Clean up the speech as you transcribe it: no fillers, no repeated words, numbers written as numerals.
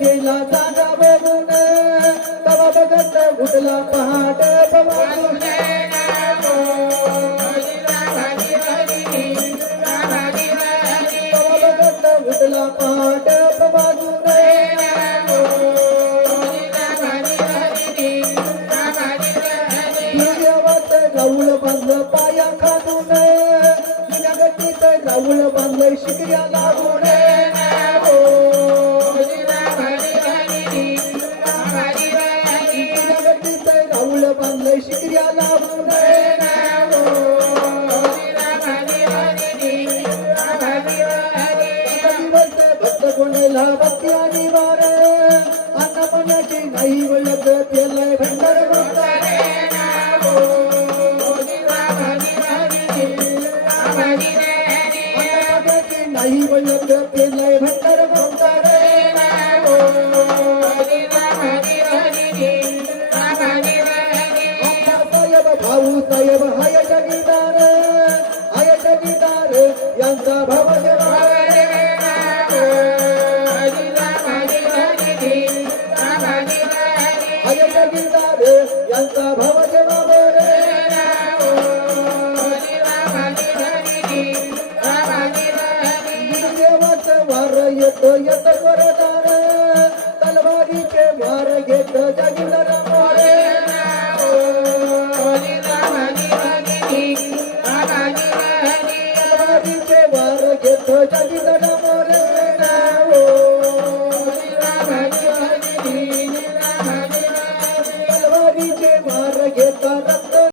गेला जागा बघून तवा बघत उठला पहाट पवारून तवा बघत उठला पहाट पवारून सूर्यावत राऊळ बांधलं पाया खालून जुन्या गट्टीत राऊळ बांधलं शिकऱ्या लागून शिकऱ्या लागून दिवस भक्त कोणाला भक्ती आणि वार आता पाण्याची नाही वळत पेलाय भंडार नाही वळत पेलाय भंडार भाऊ साहेब हाय जगीदार यांचा भाव हाय जगीदार यांचा भाव देवाचं वार येत येत करदार तलवारीचे वार घेत जगीदार वार घेत जगीदार